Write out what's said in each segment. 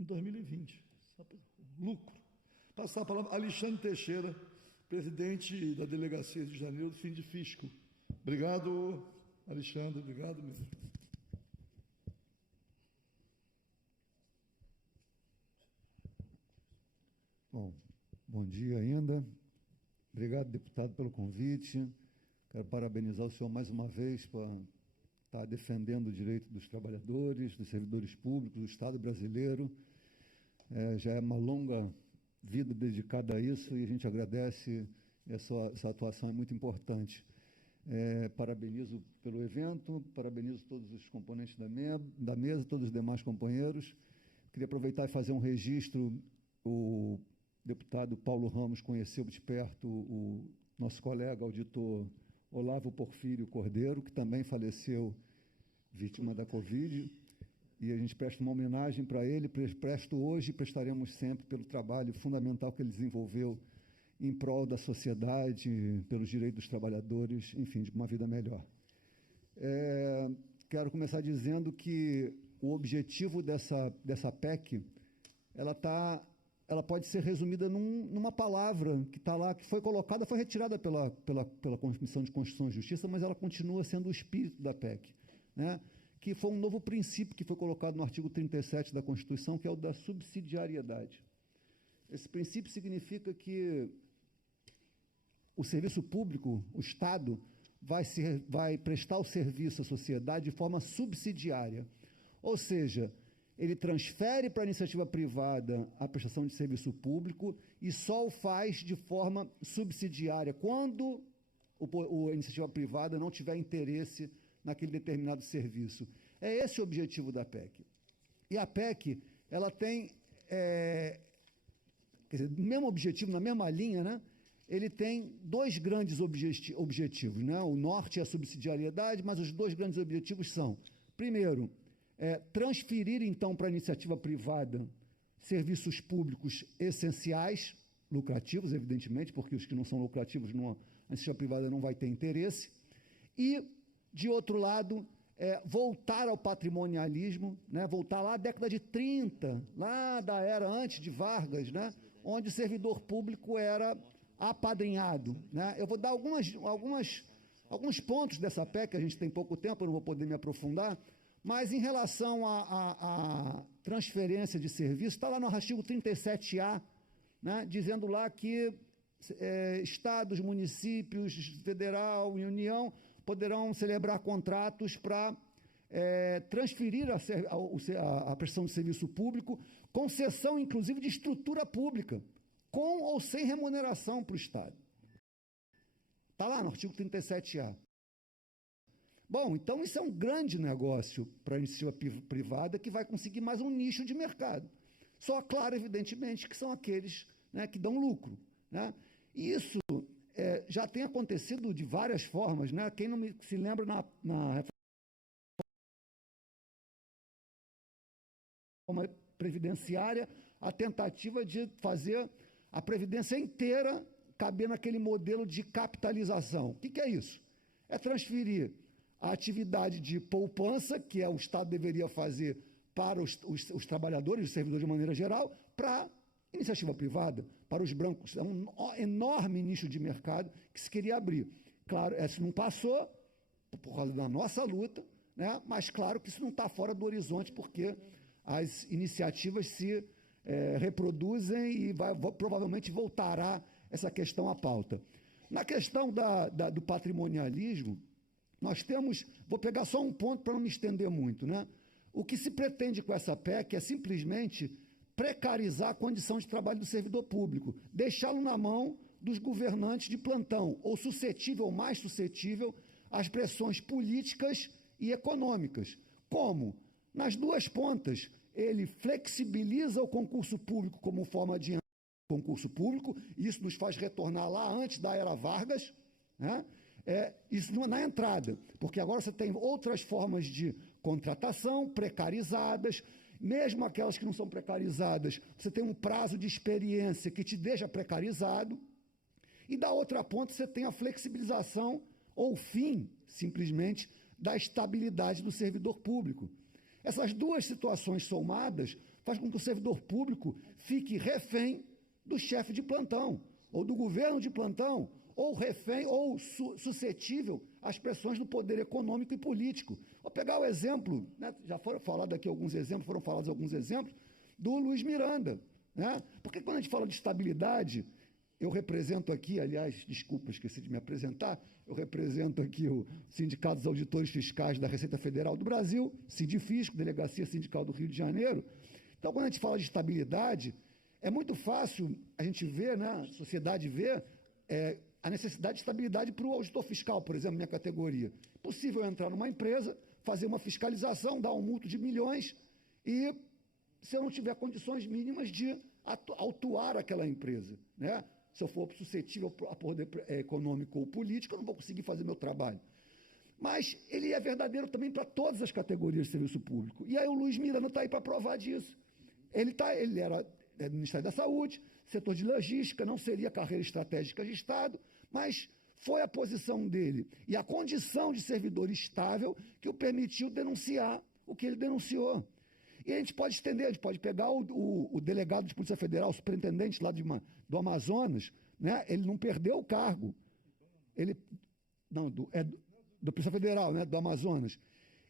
em 2020. Lucro. Passar a palavra a Alexandre Teixeira, presidente da Delegacia de Janeiro do Fim de Fisco. Obrigado, Alexandre, obrigado mesmo. Bom dia ainda. Obrigado, deputado, pelo convite. Quero parabenizar o senhor mais uma vez por estar defendendo o direito dos trabalhadores, dos servidores públicos, do Estado brasileiro. Já é uma longa vida dedicada a isso e a gente agradece, essa atuação é muito importante. Parabenizo pelo evento, parabenizo todos os componentes da mesa, todos os demais companheiros. Queria aproveitar e fazer um registro. O deputado Paulo Ramos conheceu de perto o nosso colega auditor Olavo Porfírio Cordeiro, que também faleceu vítima da Covid, e a gente presta uma homenagem para ele, presto hoje e prestaremos sempre pelo trabalho fundamental que ele desenvolveu em prol da sociedade, pelos direitos dos trabalhadores, enfim, de uma vida melhor. Quero começar dizendo que o objetivo dessa PEC, ela pode ser resumida numa palavra que está lá, que foi colocada, foi retirada pela Comissão de Constituição e Justiça, mas ela continua sendo o espírito da PEC, né? Que foi um novo princípio que foi colocado no artigo 37 da Constituição, que é o da subsidiariedade. Esse princípio significa que o serviço público, o Estado, vai prestar o serviço à sociedade de forma subsidiária, ou seja, ele transfere para a iniciativa privada a prestação de serviço público e só o faz de forma subsidiária, quando a iniciativa privada não tiver interesse naquele determinado serviço. É esse o objetivo da PEC. E a PEC, ela tem, quer dizer, no mesmo objetivo, na mesma linha, né? Ele tem dois grandes objetivos, né? O norte é a subsidiariedade, mas os dois grandes objetivos são, primeiro, transferir, então, para a iniciativa privada serviços públicos essenciais, lucrativos, evidentemente, porque os que não são lucrativos, a iniciativa privada não vai ter interesse, e, de outro lado, voltar ao patrimonialismo, né? Voltar lá à década de 30, lá da era antes de Vargas, né? Onde o servidor público era apadrinhado, né? Eu vou dar alguns pontos dessa PEC, a gente tem pouco tempo, eu não vou poder me aprofundar, mas em relação à transferência de serviço, está lá no artigo 37A, né, dizendo lá que estados, municípios, federal e União poderão celebrar contratos para transferir a prestação de serviço público, com cessão, inclusive, de estrutura pública, com ou sem remuneração para o Estado. Está lá no artigo 37A. Bom, então isso é um grande negócio para a iniciativa privada que vai conseguir mais um nicho de mercado. Só, claro, evidentemente, que são aqueles, né, que dão lucro, né? E isso já tem acontecido de várias formas, né? Quem não se lembra na reforma previdenciária, a tentativa de fazer a previdência inteira caber naquele modelo de capitalização. O que é isso? É transferir a atividade de poupança, que o Estado deveria fazer para os trabalhadores, os servidores de maneira geral, para a iniciativa privada, para os brancos. É um enorme nicho de mercado que se queria abrir. Claro, isso não passou por causa da nossa luta, né? Mas claro que isso não está fora do horizonte, porque as iniciativas se reproduzem e provavelmente voltará essa questão à pauta. Na questão do patrimonialismo, nós temos, vou pegar só um ponto para não me estender muito, né? O que se pretende com essa PEC é simplesmente precarizar a condição de trabalho do servidor público, deixá-lo na mão dos governantes de plantão, ou mais suscetível às pressões políticas e econômicas. Como? Nas duas pontas, ele flexibiliza o concurso público como forma de concurso público, e isso nos faz retornar lá antes da era Vargas, né? Isso não é na entrada, porque agora você tem outras formas de contratação precarizadas, mesmo aquelas que não são precarizadas, você tem um prazo de experiência que te deixa precarizado, e da outra ponta você tem a flexibilização ou fim, simplesmente, da estabilidade do servidor público. Essas duas situações somadas faz com que o servidor público fique refém do chefe de plantão, ou do governo de plantão, ou refém, ou suscetível às pressões do poder econômico e político. Vou pegar o exemplo, né, já foram falados aqui alguns exemplos, do Luiz Miranda. Né? Porque quando a gente fala de estabilidade, eu represento aqui, aliás, desculpa, esqueci de me apresentar, eu represento aqui o Sindicato dos Auditores Fiscais da Receita Federal do Brasil, Sindifisco, Delegacia Sindical do Rio de Janeiro. Então, quando a gente fala de estabilidade, é muito fácil a gente ver, né, a sociedade ver a necessidade de estabilidade para o auditor fiscal, por exemplo, minha categoria. É possível entrar numa empresa, fazer uma fiscalização, dar um multo de milhões e, se eu não tiver condições mínimas de autuar aquela empresa, né? Se eu for suscetível a poder econômico ou político, eu não vou conseguir fazer meu trabalho. Mas ele é verdadeiro também para todas as categorias de serviço público. E aí o Luiz Miranda está aí para provar disso. Ele era do Ministério da Saúde, setor de logística, não seria carreira estratégica de Estado, mas foi a posição dele e a condição de servidor estável que o permitiu denunciar o que ele denunciou. E a gente pode estender, a gente pode pegar o delegado de Polícia Federal, o superintendente lá do Amazonas, né? Ele não perdeu o cargo. Do Polícia Federal, né? Do Amazonas.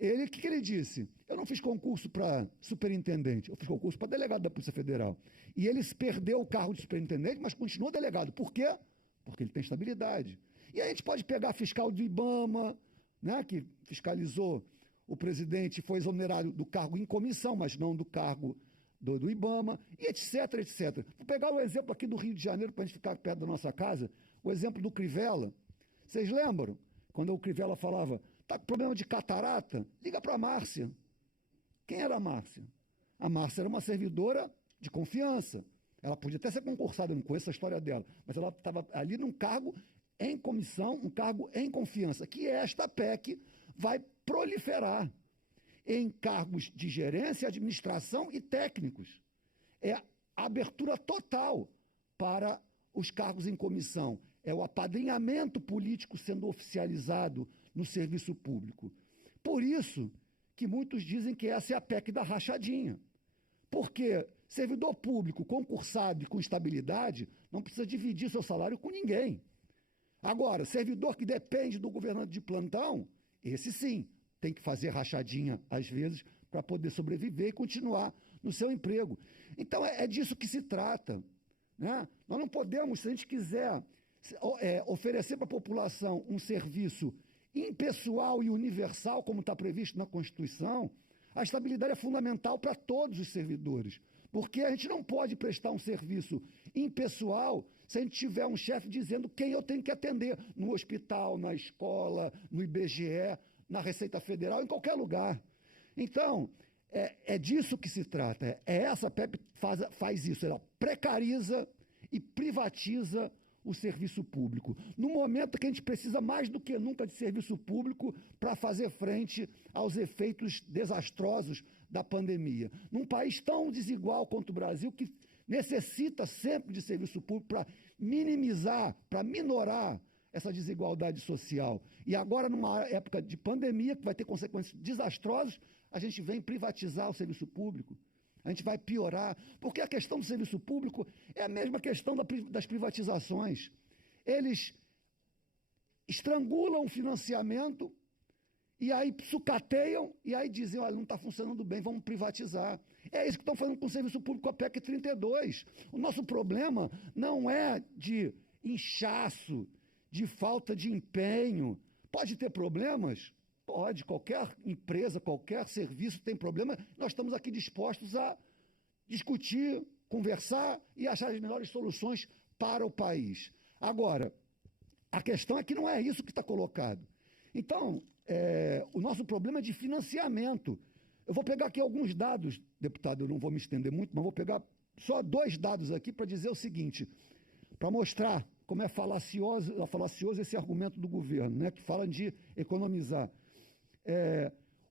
O que ele disse? Eu não fiz concurso para superintendente, eu fiz concurso para delegado da Polícia Federal. E ele perdeu o cargo de superintendente, mas continuou delegado. Por quê? Porque ele tem estabilidade. E aí a gente pode pegar fiscal do IBAMA, né? Que fiscalizou o presidente, foi exonerado do cargo em comissão, mas não do cargo do IBAMA, e etc, etc. Vou pegar o exemplo aqui do Rio de Janeiro, para a gente ficar perto da nossa casa, o exemplo do Crivella. Vocês lembram? Quando o Crivella falava, está com problema de catarata? Liga para a Márcia. Quem era a Márcia? A Márcia era uma servidora de confiança. Ela podia até ser concursada, eu não conheço a história dela, mas ela estava ali num cargo em comissão, um cargo em confiança, que esta PEC vai proliferar em cargos de gerência, administração e técnicos. É a abertura total para os cargos em comissão. É o apadrinhamento político sendo oficializado no serviço público. Por isso que muitos dizem que essa é a PEC da rachadinha. Porque servidor público concursado e com estabilidade não precisa dividir seu salário com ninguém. Agora, servidor que depende do governante de plantão, esse sim, tem que fazer rachadinha às vezes para poder sobreviver e continuar no seu emprego. Então é disso que se trata. Né? Nós não podemos, se a gente quiser oferecer para a população um serviço impessoal e universal, como está previsto na Constituição, a estabilidade é fundamental para todos os servidores. Porque a gente não pode prestar um serviço impessoal se a gente tiver um chefe dizendo quem eu tenho que atender no hospital, na escola, no IBGE, na Receita Federal, em qualquer lugar. Então, é disso que se trata. Essa PEC faz isso, ela precariza e privatiza o serviço público. No momento que a gente precisa mais do que nunca de serviço público para fazer frente aos efeitos desastrosos da pandemia. Num país tão desigual quanto o Brasil, que necessita sempre de serviço público para minimizar, para minorar essa desigualdade social. E agora, numa época de pandemia, que vai ter consequências desastrosas, a gente vem privatizar o serviço público. A gente vai piorar, porque a questão do serviço público é a mesma questão das privatizações. Eles estrangulam o financiamento e aí sucateiam e aí dizem, olha, não está funcionando bem, vamos privatizar. É isso que estão fazendo com o serviço público, com a PEC 32. O nosso problema não é de inchaço, de falta de empenho. Pode ter problemas? Pode, qualquer empresa, qualquer serviço tem problema. Nós estamos aqui dispostos a discutir, conversar e achar as melhores soluções para o país. Agora, a questão é que não é isso que está colocado. Então, o nosso problema é de financiamento. Eu vou pegar aqui alguns dados, deputado, eu não vou me estender muito, mas vou pegar só 2 dados aqui para dizer o seguinte, para mostrar como é falacioso esse argumento do governo, né, que fala de economizar.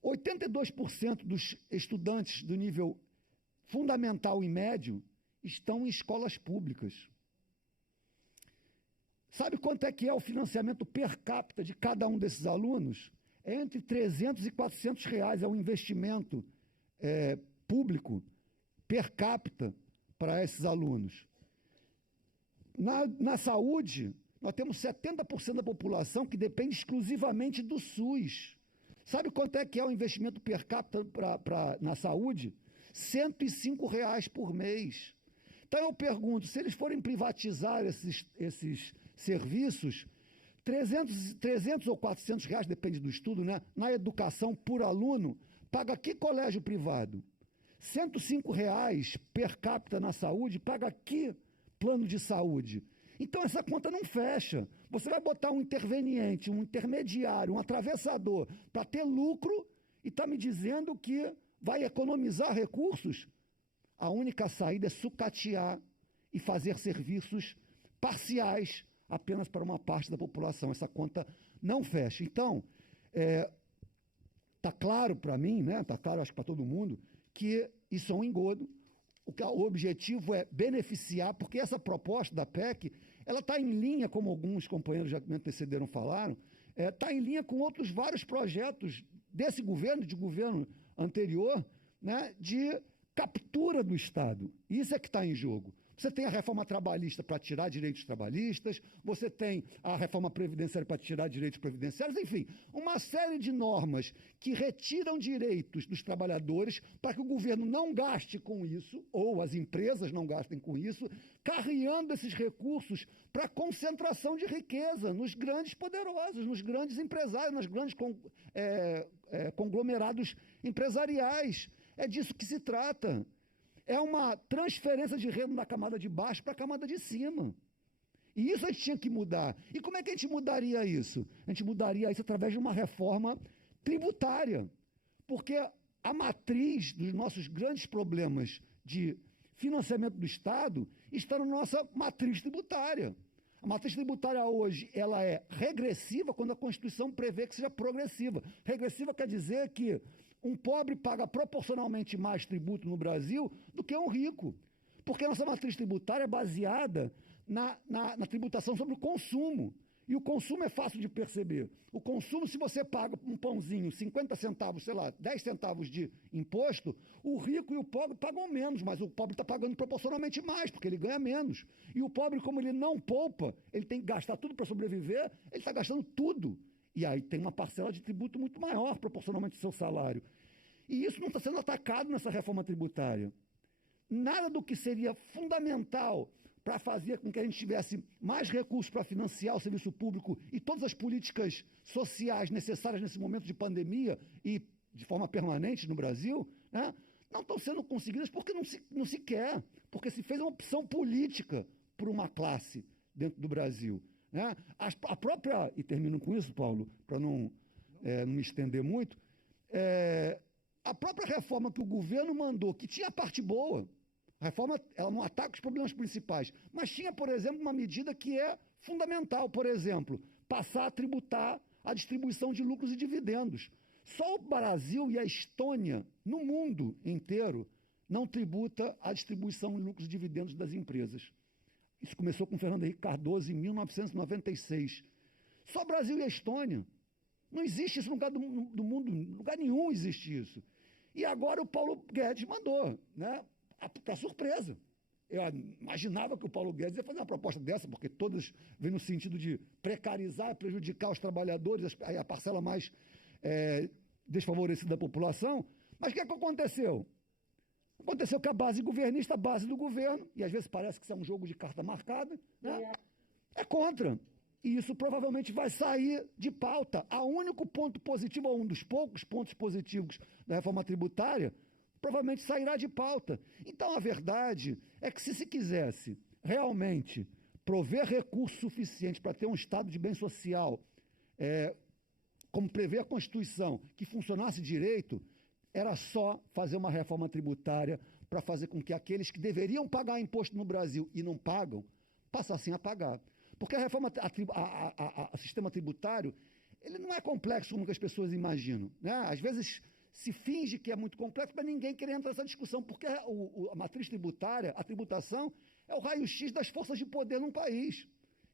82% dos estudantes do nível fundamental e médio estão em escolas públicas. Sabe quanto é que é o financiamento per capita de cada um desses alunos? É entre R$300 e R$400, é um investimento público per capita para esses alunos. Na saúde, nós temos 70% da população que depende exclusivamente do SUS. Sabe quanto é que é o investimento per capita na saúde? R$ 105 por mês. Então eu pergunto, se eles forem privatizar esses serviços, 300 ou 400 reais, depende do estudo, né? Na educação por aluno, paga que colégio privado? R$ 105 per capita na saúde, paga que plano de saúde? Então essa conta não fecha. Você vai botar um interveniente, um intermediário, um atravessador para ter lucro e está me dizendo que vai economizar recursos? A única saída é sucatear e fazer serviços parciais apenas para uma parte da população. Essa conta não fecha. Então, está claro para mim, né? Está claro, acho que para todo mundo, que isso é um engodo. O objetivo é beneficiar, porque essa proposta da PEC, ela está em linha, como alguns companheiros já me antecederam falaram, está em linha com outros vários projetos desse governo, de governo anterior, né, de captura do Estado. Isso é que está em jogo. Você tem a reforma trabalhista para tirar direitos trabalhistas, você tem a reforma previdenciária para tirar direitos previdenciários, enfim, uma série de normas que retiram direitos dos trabalhadores para que o governo não gaste com isso, ou as empresas não gastem com isso, carreando esses recursos para concentração de riqueza nos grandes poderosos, nos grandes empresários, nos grandes conglomerados empresariais. É disso que se trata. É uma transferência de renda da camada de baixo para a camada de cima. E isso a gente tinha que mudar. E como é que a gente mudaria isso? A gente mudaria isso através de uma reforma tributária. Porque a matriz dos nossos grandes problemas de financiamento do Estado está na nossa matriz tributária. A matriz tributária hoje ela é regressiva quando a Constituição prevê que seja progressiva. Regressiva quer dizer que um pobre paga proporcionalmente mais tributo no Brasil do que um rico, porque a nossa matriz tributária é baseada na tributação sobre o consumo, e o consumo é fácil de perceber. O consumo, se você paga um pãozinho 50 centavos, sei lá, 10 centavos de imposto, o rico e o pobre pagam menos, mas o pobre está pagando proporcionalmente mais, porque ele ganha menos. E o pobre, como ele não poupa, ele tem que gastar tudo para sobreviver, ele está gastando tudo. E aí tem uma parcela de tributo muito maior, proporcionalmente ao seu salário. E isso não está sendo atacado nessa reforma tributária. Nada do que seria fundamental para fazer com que a gente tivesse mais recursos para financiar o serviço público e todas as políticas sociais necessárias nesse momento de pandemia e de forma permanente no Brasil, né, não estão sendo conseguidas porque não se quer, porque se fez uma opção política por uma classe dentro do Brasil. Né? A própria, e termino com isso, Paulo, para não me estender muito, a própria reforma que o governo mandou, que tinha a parte boa, a reforma ela não ataca os problemas principais, mas tinha, por exemplo, uma medida que é fundamental, por exemplo, passar a tributar a distribuição de lucros e dividendos. Só o Brasil e a Estônia, no mundo inteiro, não tributa a distribuição de lucros e dividendos das empresas. Isso começou com Fernando Henrique Cardoso em 1996. Só o Brasil e a Estônia. Não existe isso no lugar do mundo, em lugar nenhum existe isso. E agora o Paulo Guedes mandou, né? Para surpresa. Eu imaginava que o Paulo Guedes ia fazer uma proposta dessa, porque todas vêm no sentido de precarizar, prejudicar os trabalhadores, a parcela mais desfavorecida da população. Mas o que aconteceu? Aconteceu que a base governista, a base do governo, e às vezes parece que isso é um jogo de carta marcada, né? É contra. E isso provavelmente vai sair de pauta. O único ponto positivo, ou um dos poucos pontos positivos da reforma tributária, provavelmente sairá de pauta. Então, a verdade é que se quisesse realmente prover recursos suficientes para ter um estado de bem social, como prevê a Constituição, que funcionasse direito, era só fazer uma reforma tributária para fazer com que aqueles que deveriam pagar imposto no Brasil e não pagam, passassem a pagar. Porque a reforma, o sistema tributário, ele não é complexo como que as pessoas imaginam, né? Às vezes se finge que é muito complexo para ninguém querer entrar nessa discussão, porque a matriz tributária, a tributação, é o raio-x das forças de poder num país.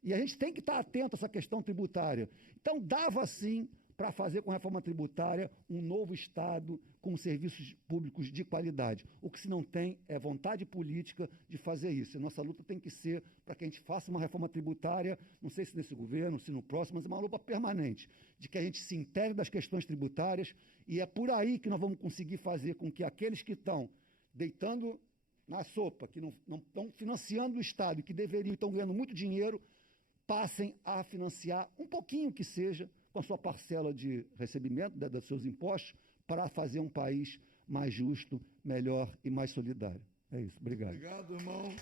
E a gente tem que estar atento a essa questão tributária. Então, dava sim para fazer com a reforma tributária um novo Estado com serviços públicos de qualidade. O que se não tem é vontade política de fazer isso. A nossa luta tem que ser para que a gente faça uma reforma tributária, não sei se nesse governo, se no próximo, mas uma luta permanente, de que a gente se integre das questões tributárias, e é por aí que nós vamos conseguir fazer com que aqueles que estão deitando na sopa, que não estão financiando o Estado e que deveriam, estão ganhando muito dinheiro, passem a financiar um pouquinho que seja, com a sua parcela de recebimento dos seus impostos, para fazer um país mais justo, melhor e mais solidário. É isso. Obrigado. Obrigado, irmão.